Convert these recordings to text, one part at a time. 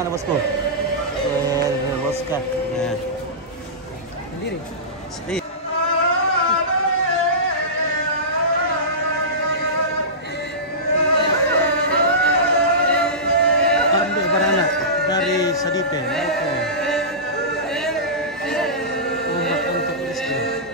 Mana bosku? Bosku. Nah. Sendiri. Sendiri. Ambil banana dari Sadipe. Oke. Ombak untuk istri.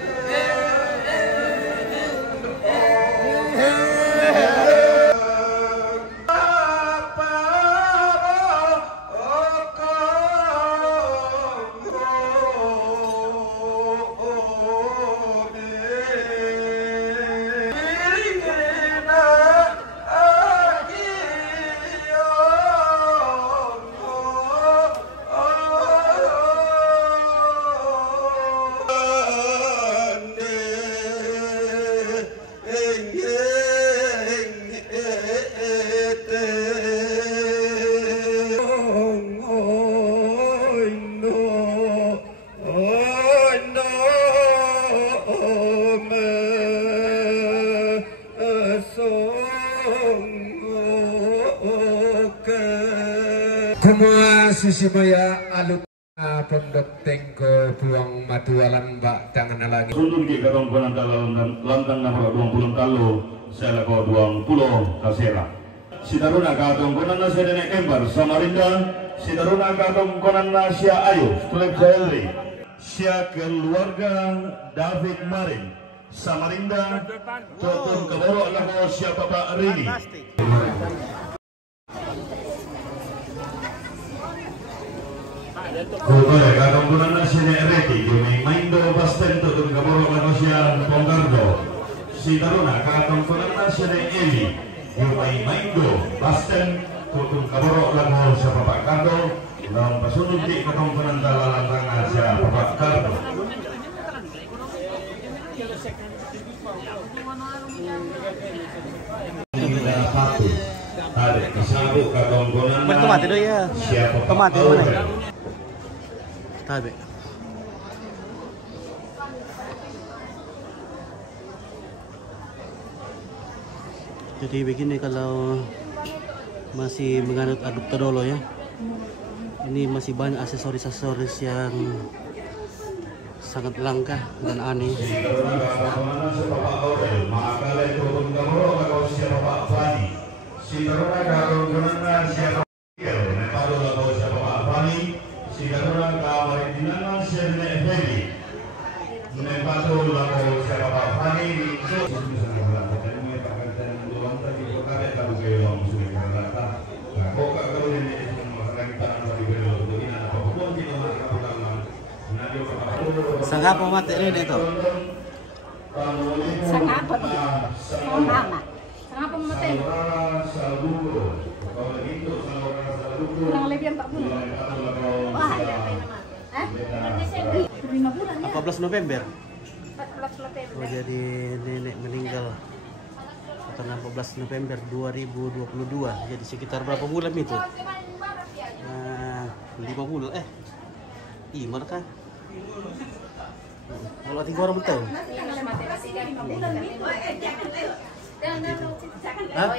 Kumua susimaya aluk pondok tengko buang madualan mbak tangan alangi. Sundun ki katong konan dalam lantang nomor 20 talo saya ko 20 kasera. Sitaruna katong konan na saya nenek Kembar Samarinda, sitaruna katong konan na sia Ayu, Tulip Jayalri, sia keluarga David Marin, Samarinda, Totun Kaboro lako sia Bapak Rini. Kaya katong kunan na siya Ereti, yung may Maindo Basten to kung kaboro na siya Ponggardo. Si Taruna, katong kunan na siya Eli, yung may Maindo Basten to kung kaboro na siya Papakardo. Lang pasunod di katong kunan dalalatang na siya Papakardo. Patu, ada kisabuk katong kunan na siya Papakardo. Tabe. Jadi begini kalau masih menganut adoptodolo ya. Ini masih banyak aksesoris-aksesoris yang sangat langka dan aneh. Sikaruna kamar dinana serne heli, menepato lako siapa Pak Fani itu bisa mengatakan ini pakaian doang tadi pakai kalau belum sudah berkata, nah kok kalau ini semua orang kita nanti belum jadi apa pun kita nak kaputangan, nanti apa? Sangapa mati ini itu? Sangapa? Sangapa? Sangapa mati? Kalau itu kurang lebih 4 bulan. Wah, ya. 5 bulan ya. 14 November. 14 November. Oh, jadi nenek meninggal tanggal 14 November 2022. Jadi sekitar berapa bulan itu? 5 bulan. Iya, mana kalau 3 orang betul. Hah?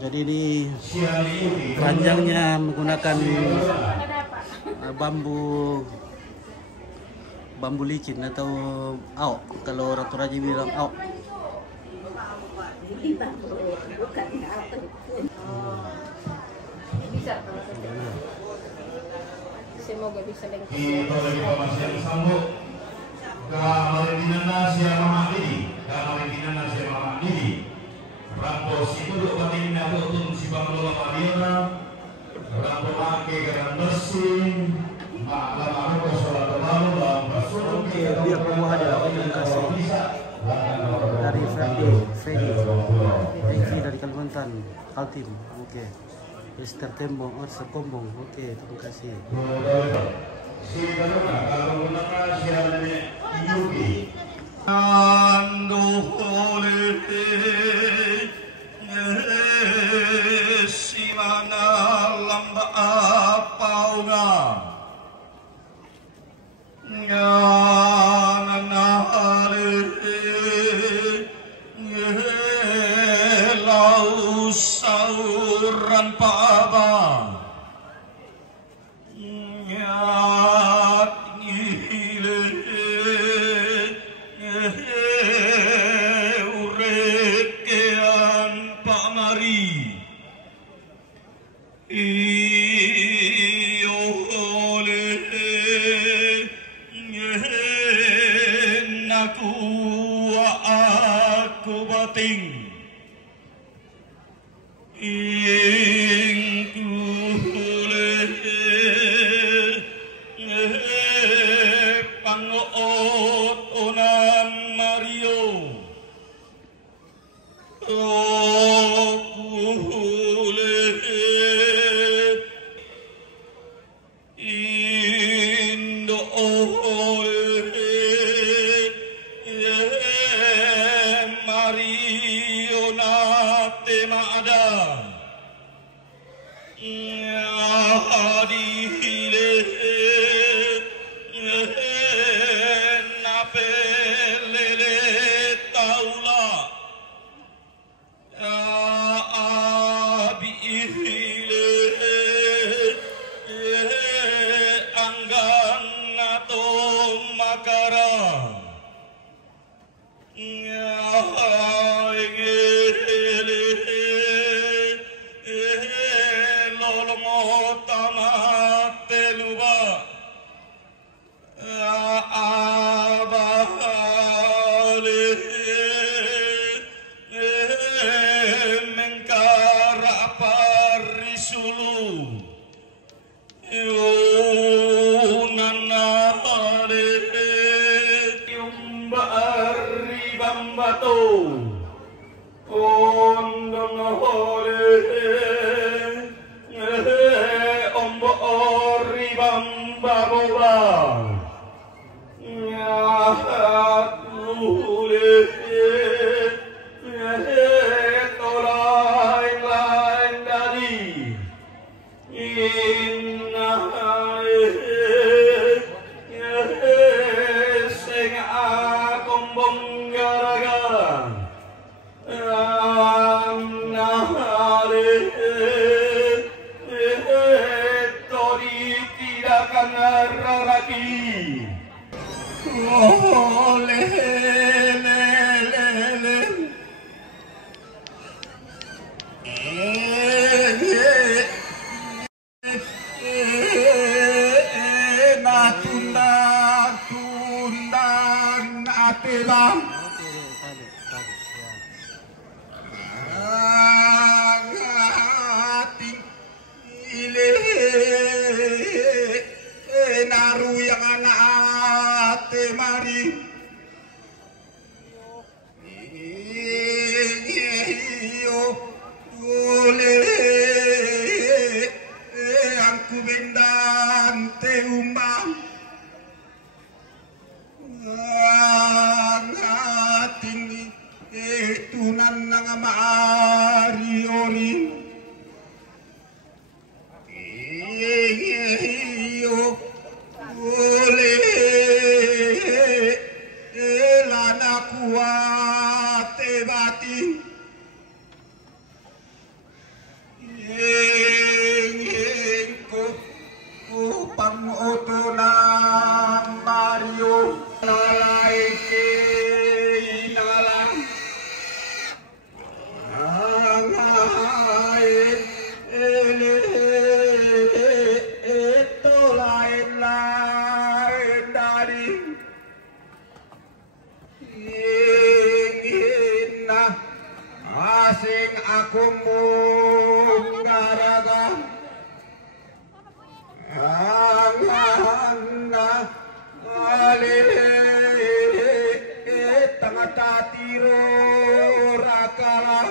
Jadi ini keranjangnya menggunakan bambu licin atau aok. Kalau orang Toraja bilang aok. Semoga bisa lengkap. Itu lagi masih sambung. Kamarinan nasi Mama Didi, kamarinan nasi Mama Didi. Rampos itu duk paling nak tuntun si banglo Mariana. Rampos make kerang bersih. Mak lama aku sholat malam dalam rasul. Dia pembuahannya terima kasih dari Freddy dari Kalimantan, Kaltim. Oke. Mister Tembong, Sekombong. Oke, terima kasih. Si Taruna kalau menengah siapa nenek Yuki. Ando si mana lamba apaunga ngana hari lau saur urekean pamari iyo ole naku aku bating pangotonan Mario Indo Mario nate maada adile napelele taula abile anggan nato makara Ondong hore ombo ori bamba boba nyakule tolai lain dari inna sing akombong gara-gara Tundang atilam naru yang anak ate mari iyo ole angku bendan te umbang ngating tunan nang maari orin iyo ole lana kuate batin ko pangoto na Mario nalai ke inalang angain ele lain dari ingin asing aku munggaraga angana alih tengah tatiro rakalam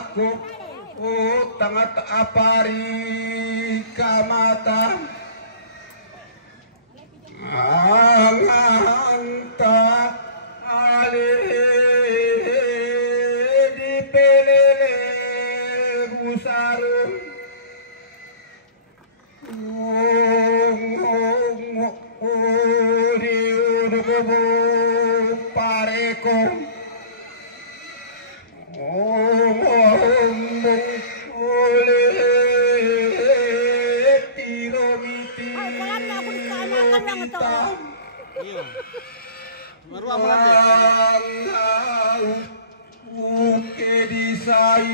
aku tangat apari kamata anganta alih di pelele busarung parekom hitam Iya. Baru amalan deh. Uke disai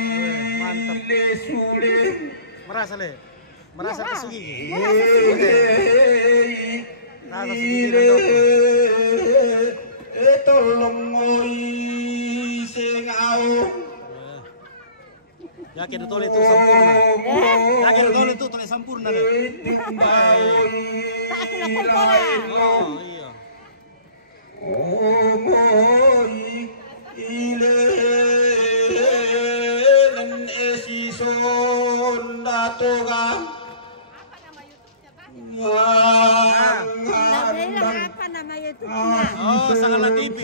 Mantap. lesule Merasa le. Merasa kesugi. Rasa ile tolong oi sengau Yakin betul itu sempurna. Yakin betul itu tulis sempurna deh. Oh iya. Omoi ile nen esison datoga Apa nama YouTube-nya? Oh, Sangala TV.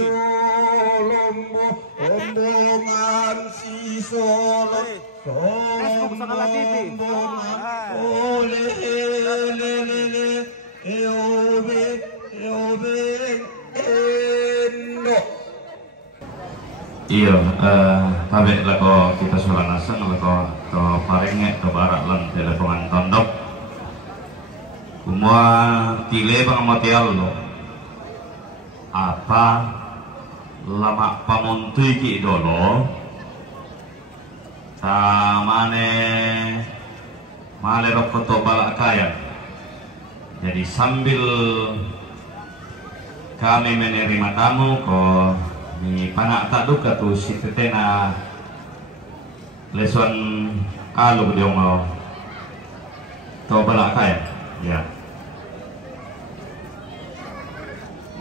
Lombo omongan si solo Facebook Sangala TV. ole le eobe endo Iya, pabek lako kita suara naseng lako to parenge to barak lan teleponan tondok. Semua tile bang matial lo. Apa lama pamuntui ki dolo. Tamane male rokok to balak kaya. Jadi sambil kami menerima tamu ko ni panak tak duka tu si tetena leson kalu dia mau to balak kaya ya.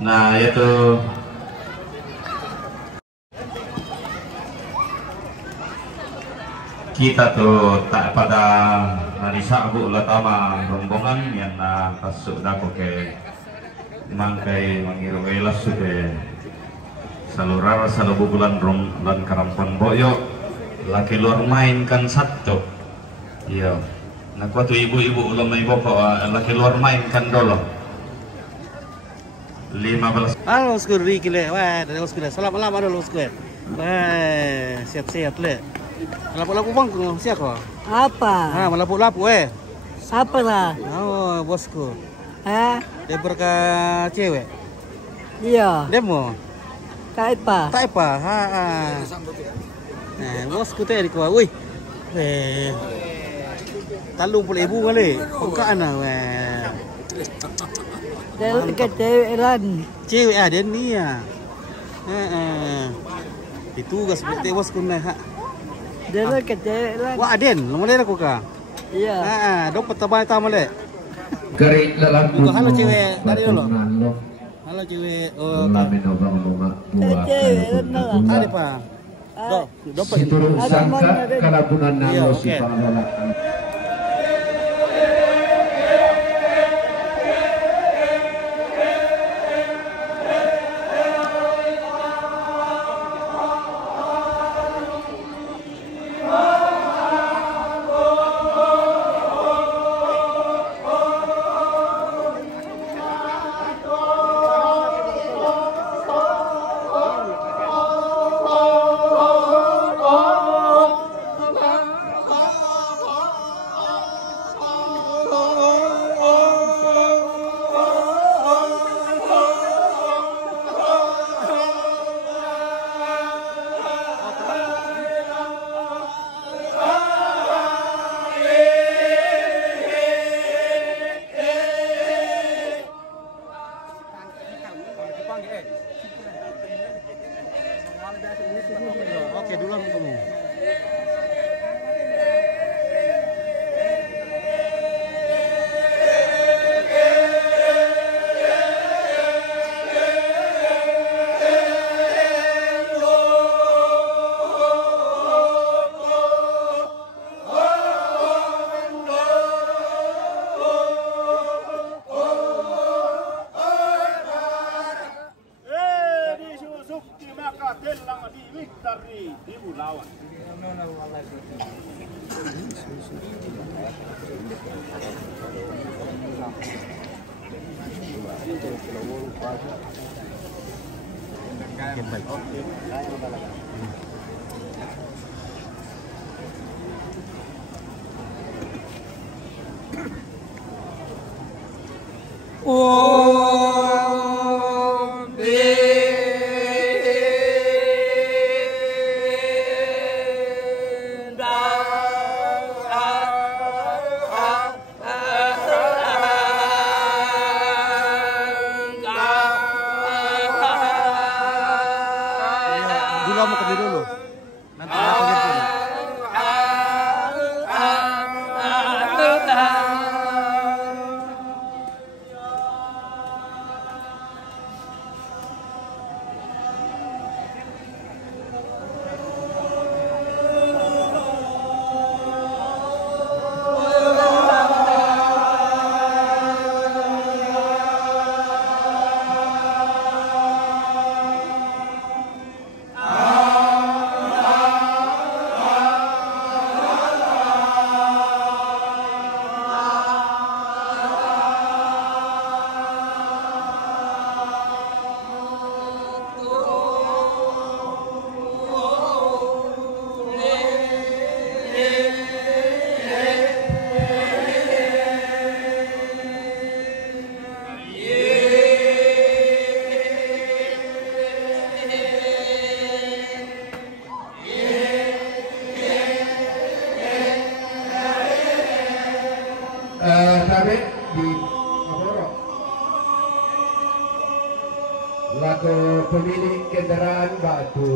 Nah itu kita tuh tak pada hari Sabtu latama rombongan yang masuk dako ke mangkai mangiru elas sudah salurar salabu bulan rom lan karampon boyo laki luar main kan satu iya nak waktu ibu-ibu ulama ibu laki luar main kan dolo 15. Halo Oskur Riki le. Wah, dari Oskur. Salam malam ada Oskur. Wah, siap-siap le. Lapu-lapu bang siapa? Apa? Ah, melapu-lapu Siapa lah? Oh, bosku. Hah? Dia berka cewek. Iya. Demo. Tak apa. Tak apa. Nah, bosku teh di kuah. Wih. Talung pula ibu kali. Bukaan lah. Dia dekat cewek lan. Cewek ada ni ya. Ditugas seperti bosku nah. Dia dekat cewek lan. Wah, Aden, lu mulai aku kah? Iya. Dapat tabah tamu le. Gerik dalam Juga halo cewek dari dulu. Halo cewek. Oh, Cewek lan. tadi Pak. Dapat. Siturun sangka kalabunan Iya, nano oke. si pangalakan. Oke, dulu kamu. Oh kamu pergi dulu. Nanti aku jemput. Tarik di Maborok. Lagu pemilik kendaraan batu.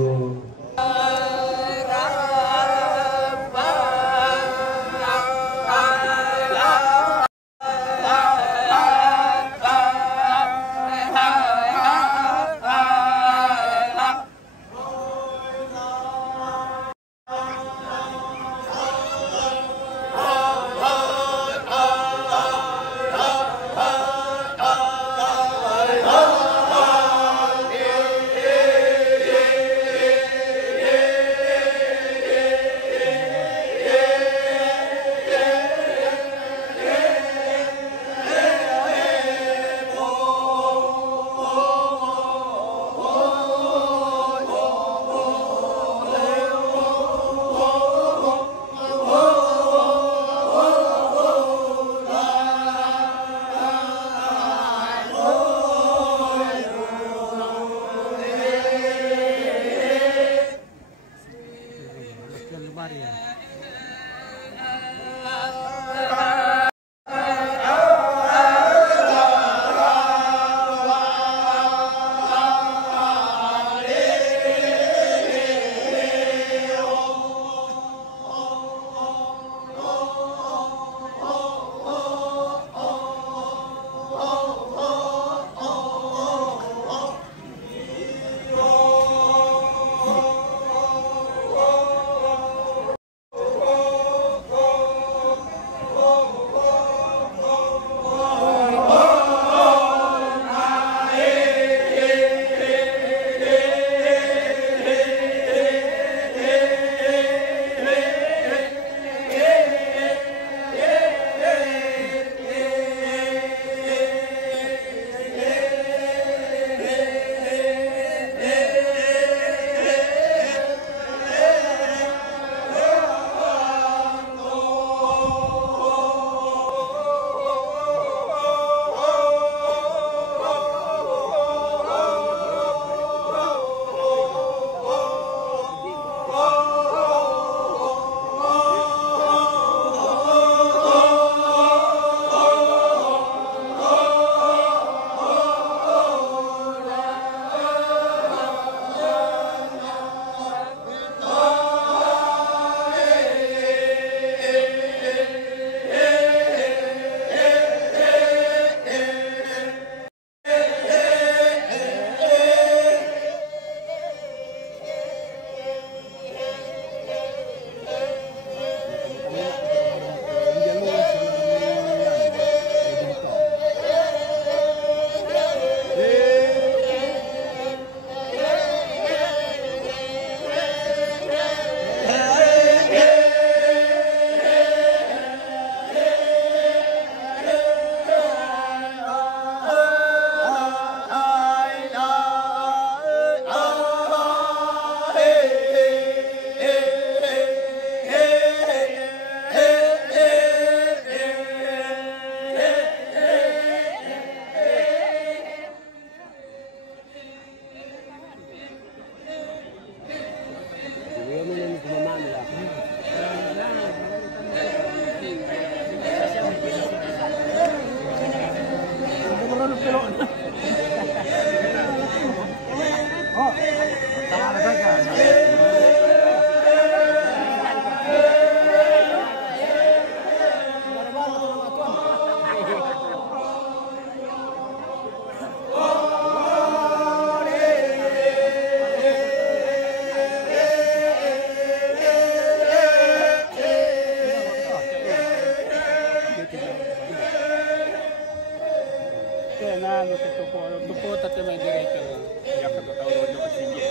Tupo tatlo may direkta na yakat o tawag doon kasi hindi.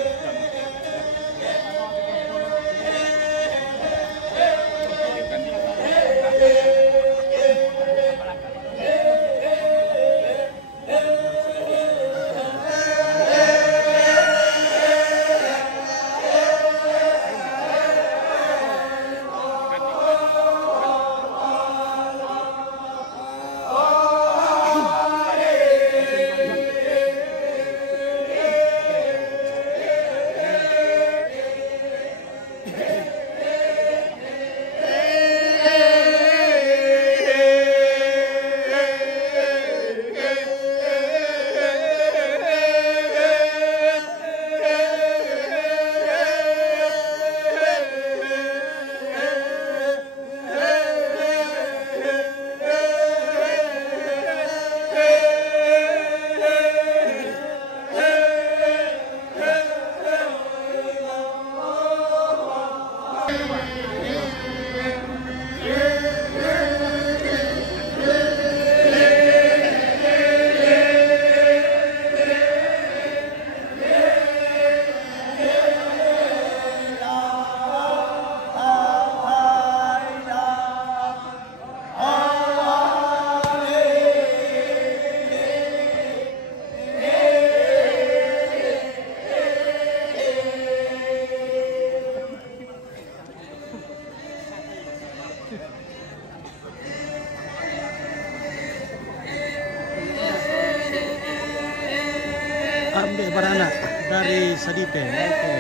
Ambil baranak dari Sadipe. Oke.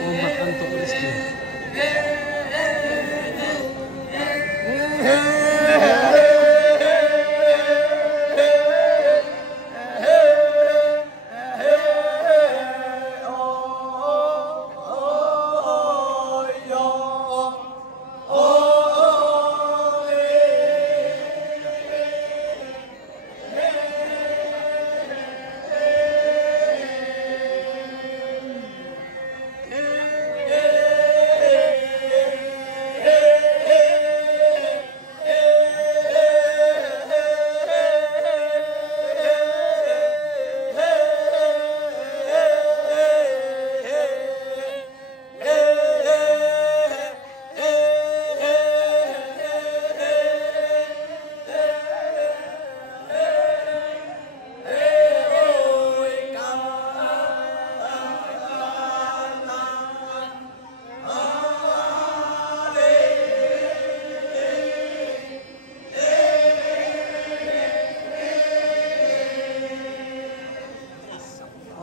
Ombak untuk rezeki.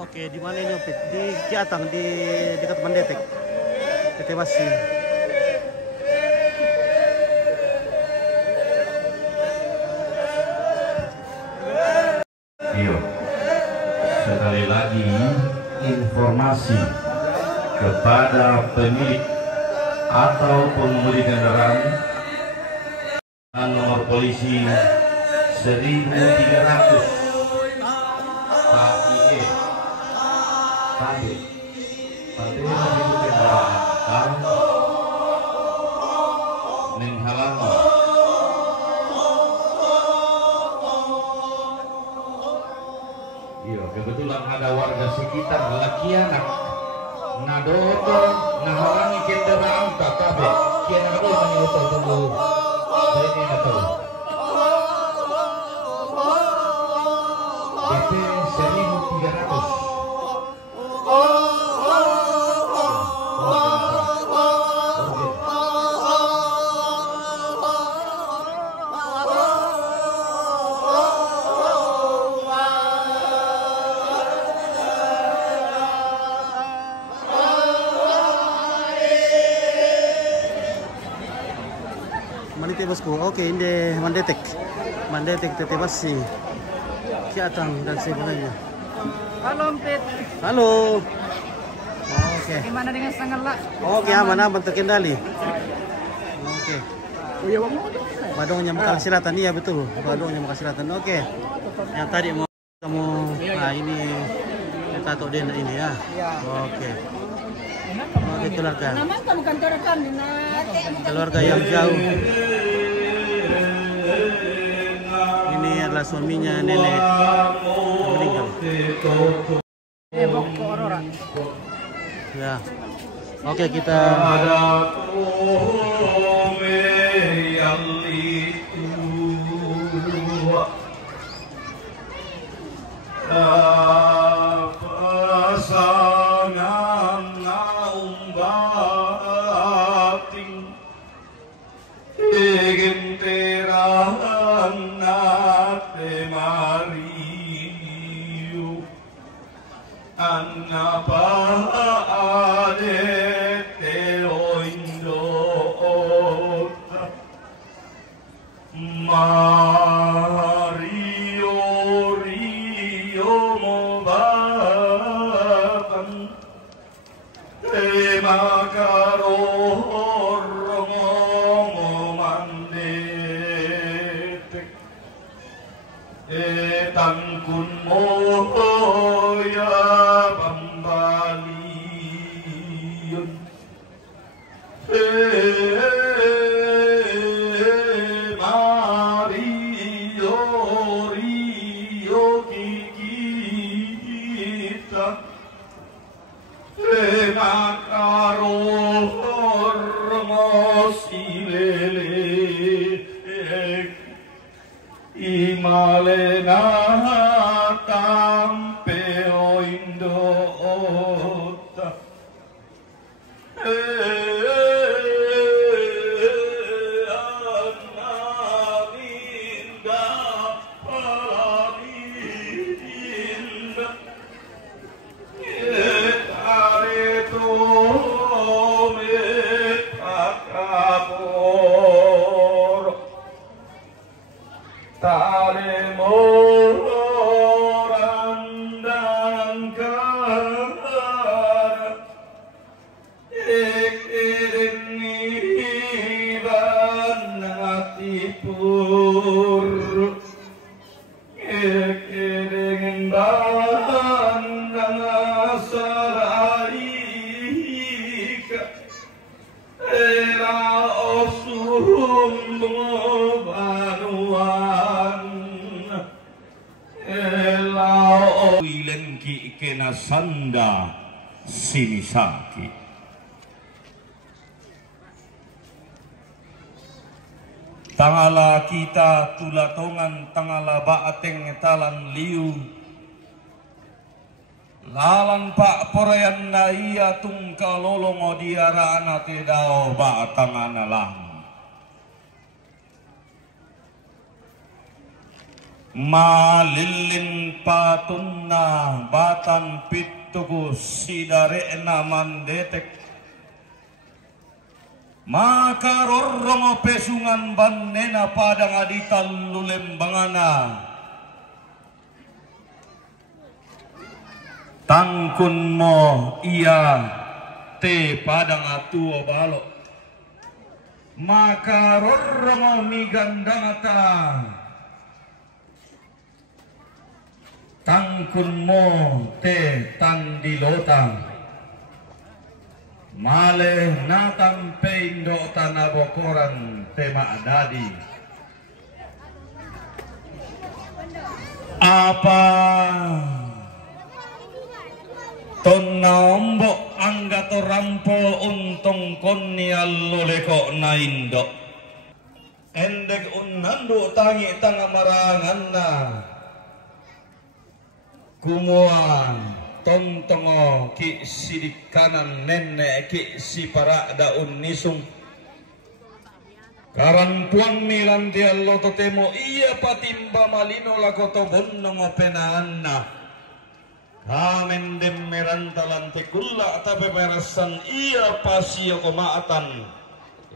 Oke, di mana ini Opit? Di Kiatang, di dekat Mandetek. PT Basi. Iya. Sekali lagi informasi kepada pemilik atau pengemudi kendaraan nomor polisi 1300 KIE Tadi itu kendaraan menghalangi iya kebetulan ada warga sekitar laki anak nadoto nahalangi kendaraan KKB kian ada menyusul tunggu ini atau PT 1300 Manite bosku. Oke, ini Mandetek. Mandetek PT Basi. Kiatang dan sebagainya. Halo, Mpit. Halo. Oke. Gimana dengan Sanggala? Oke, aman terkendali. Oke. Oh iya, Bang. Badongnya Mekal Selatan, iya betul. Badongnya Mekal Selatan. Oke. Yang tadi mau kamu, nah ini tato den ini ya. Oke. Oke, keluarga. Keluarga yang jauh. Ini adalah suaminya nenek yang meninggal. Ya. Oke, kita pasangan bating ingin terang nate mariu anapa ade teo indo Mario Rio Mobatan Makaro Romandete Tangkun Moya Bambalion Mario Rio Kikita Makaro Romosilele Imalena Tampeo Indota Anaminda Palaminda Etareto me pakabor Tale morandang kara Ekirni banatipur Ekiring bandang asaraika Era osum banuan Ela oilen ki kenasanda sinisaki Tangala kita tulatongan tangala baateng talan liu Lalan pak porean na iya tungka lolongo diara anate dao baatangan lang Malilin patunna batan pituku sidare naman detek Maka rorong pesungan banena padang aditan lulembangana Tangkun mo iya te padang atuo balok Maka rorong migandangata Tangkun mo te tandilota Male natang peindo tanah bokoran tema dadi Apa Tonna ombo anggato rampo untong konni alloleko naindo Endek unnandu tangi tanga maranganna Kumuan Tontongo ki sidik kanan nenek ki si para daun nisung Karan puang milan diallo totemo iya patimba malino lakoto bonnongo penaanna Kamen demeran talante kulla tape perasan iya pasio komaatan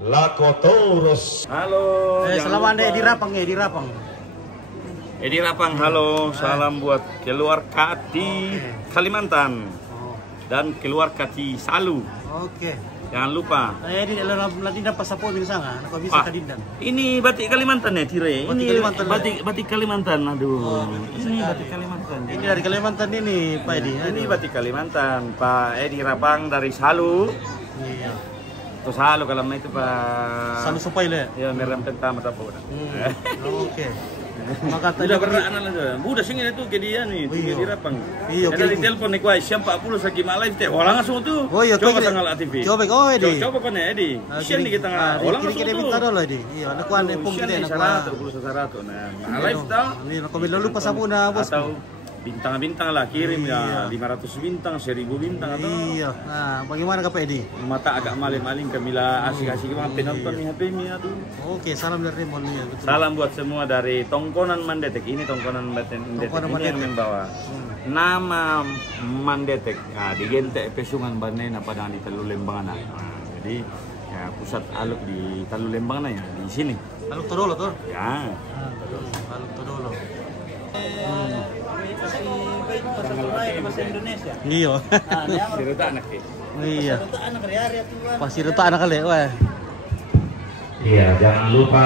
lakotoros Halo. selamat Edi Rapang ya, Edi Rapang. Edi Rapang, halo. Salam buat keluarga di Kalimantan dan keluarga di Salu. Oke. Jangan lupa. Edi ladinda pasaport di sana, kau bisa kadindan. Ini batik Kalimantan ya, Tire. Batik Ini Kalimantan. batik Kalimantan. Aduh. Ini batik Kalimantan. Ini dari Kalimantan ini, Pak Edi. Ini batik Kalimantan, Pak Edi Rapang dari Salu. Iya. Tuh Salu kalau itu Pak. Salu supaya le. Ya, merem pentama tapo. Oke. Maka Udah berat anak lah. Udah singin itu ke dia nih, Iya. di Rapang. Iya, Ada di oke. telepon nih kuai siang 40 saki malai teh. Orang langsung tuh. Oh iya, Coba kau tanggal TV. coba kau Edi. Coba kan ya Edi. Siang nih kita nggak. Orang langsung Kiri-kiri minta tuh. dulu Edi. Iya, ada kuan pom Siang gede nih nak sarato, puluh sarato. Nah, malai tahu. Ini kau bilang lupa sabuna bos. Atau bintang-bintang lah kirim Iya. ya 500 bintang, 1000 bintang atau Iya. Nah, bagaimana kau Edi? mata agak maling-maling Kamila asik-asik banget penonton nih HP mi aduh. Oke, salam dari Remon ya, betul. Salam buat semua dari Tongkonan Mandetek. Ini Tongkonan Mandetek Tongkonan ini yang Mandetek. membawa nama Mandetek. Nah, di Gente Pesungan Banena Padang di Talu Lembangana. Nah, jadi ya pusat aluk di Talu Lembangana ya di sini. Aluk Todolo tuh. Ya. Aluk Todolo. Bahasa Indonesia. Iya. Cerita anak ya. Iya. Pasti retak anak kali, wah. Iya, jangan lupa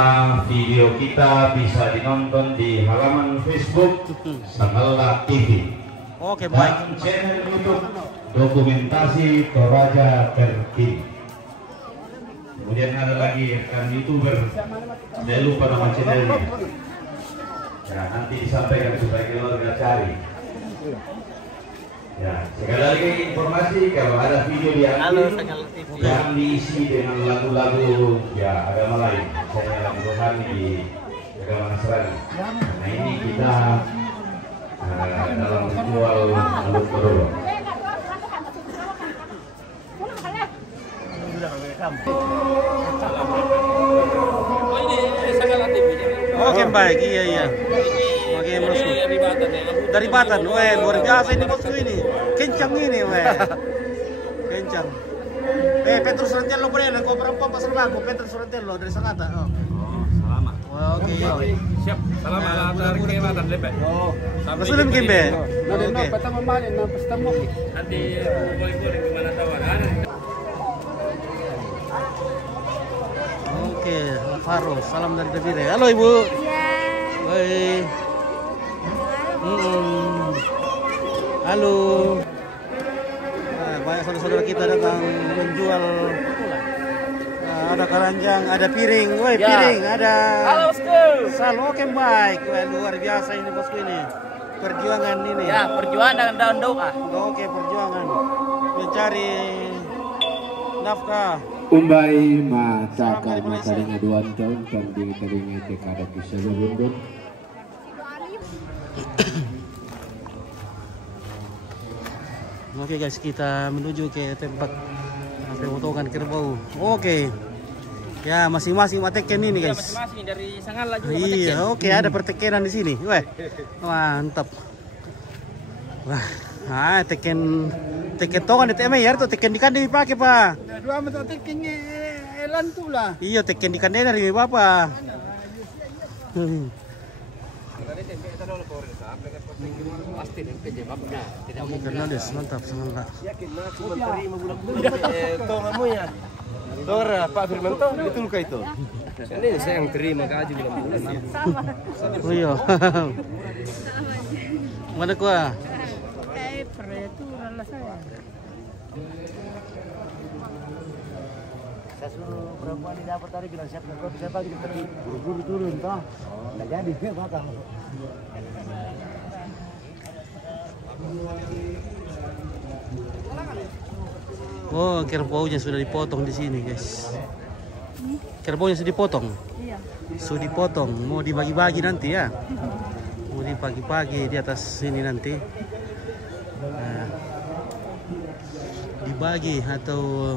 video kita bisa ditonton di halaman Facebook Sangala TV Oke, baik. dan channel YouTube Dokumentasi Toraja Terkini. Kemudian ada lagi rekan YouTuber, jangan lupa nama channelnya. Ya, nanti disampaikan supaya keluarga cari. Ya, sekali lagi informasi kalau ada video diambil yang diisi dengan lagu-lagu ya agama lain, misalnya lagu rohani di agama Nasrani. Nah ini kita dalam ritual Aluk Todolo. Oke, baik. Iya, iya. Oke, bosku. Dari Batan, weh, luar biasa ini bosku ini. Kencang ini, weh. Kencang. Petrus Rantello pernah, kau berapa pasal lagu? Petrus Rantello dari Sangatta. Oh. Selamat. Oke, iya. Siap. Selamat dari Kalimantan Lepek. Masuk dalam game, Be? Oke. Pertama balik na pestamo. Nanti boleh-boleh kemana tawar. Oke, Faro, salam dari Davire. Halo Ibu. Hai. Halo. Nah, banyak saudara-saudara kita datang menjual. Nah, ada keranjang, ada piring. Woi, piring, ada. Halo bosku. Salam, oke baik. Wah, luar biasa ini bosku ini. Perjuangan ini. Ya, perjuangan dengan daun doa. Oke, perjuangan mencari nafkah. Umbai macakal matalinga 2 tahun kan di talinga tekada kisah lundun. Oke guys, kita menuju ke tempat pemotongan kerbau. Oke. Ya, masing-masing mateken ini guys. Masing-masing dari Sangala juga. Iya, oke, ada pertekenan di sini. Weh. Mantap. Wah, teken tongan itu emang ya, tuh teken di kandang dipakai, Pak. Dua mata teking elan tu lah. Iya, teken di kandang dari Bapak. Fernandes, mantap, semangat. Tora Pak Firmanto betulkah itu? Ini saya yang terima gaji bulan bulan. Oh iya. Mana kuah? Peraturan lah saya. Saya suruh perempuan di dapur tadi bilang siap ngerokok, siapa gitu tadi buru-buru turun toh. Nggak jadi, makan. Oh, kerbaunya sudah dipotong di sini, guys. Kerbaunya sudah dipotong. Iya. Sudah dipotong, mau dibagi-bagi nanti ya. Mau dibagi-bagi di atas sini nanti. Nah, dibagi atau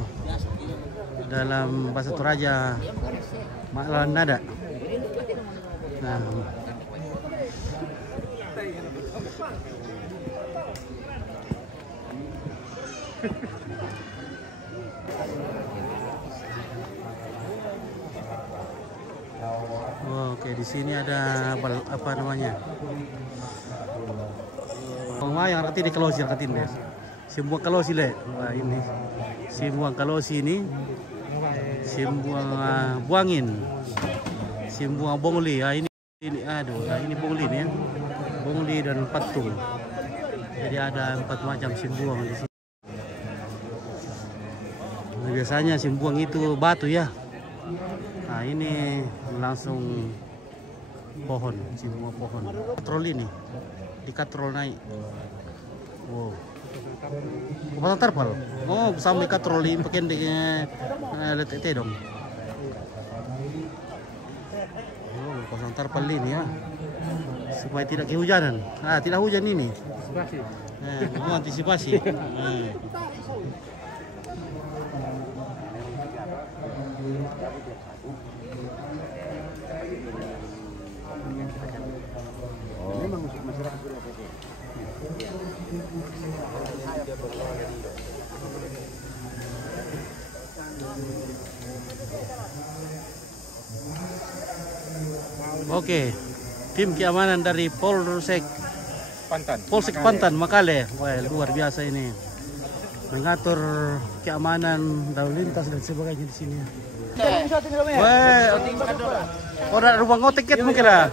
dalam bahasa Toraja maklan nada. Nah, oke, di sini ada apa namanya? Oh, yang arti di kalosir katin deh. Semua kalosi le. Wah, ini semua kalosi ini. Semua buangin. Semua bongli. Ah, ini aduh, ini bongli nih ya. Bongli dan patung. Jadi ada 4 macam simbuang di sini. Nah, biasanya simbuang itu batu ya. Nah, ini langsung pohon, semua pohon. Katrol ini, di katrol naik. Wow. Pasang tarpal. Oh, sampai katrol ini pakai deknya letek dong. Oh, pasang tarpal ini ya. Supaya tidak kehujanan. Ah, tidak hujan ini. Antisipasi. Oke, tim keamanan dari Polsek Pantan Makale, wah luar biasa ini, mengatur keamanan lalu lintas dan sebagainya di sini. Wah, orang rumah ngotiket mungkin lah,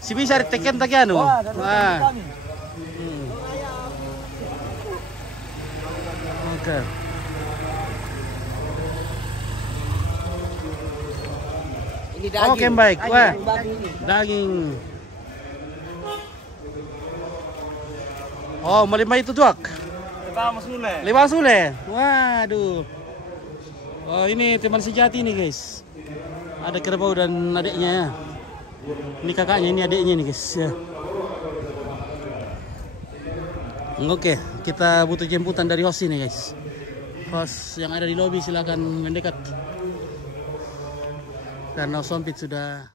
si bisa diteken tak anu. Wah, oke. Oke, baik. Wah, daging. Oh, melimah itu tuak. Lima sule. Waduh. Oh, ini teman sejati nih, guys. Ada kerbau dan adiknya. Ini kakaknya, ini adiknya nih, guys. Ya. Oke, kita butuh jemputan dari host ini, guys. Host yang ada di lobi silakan mendekat. Karena Sompit sudah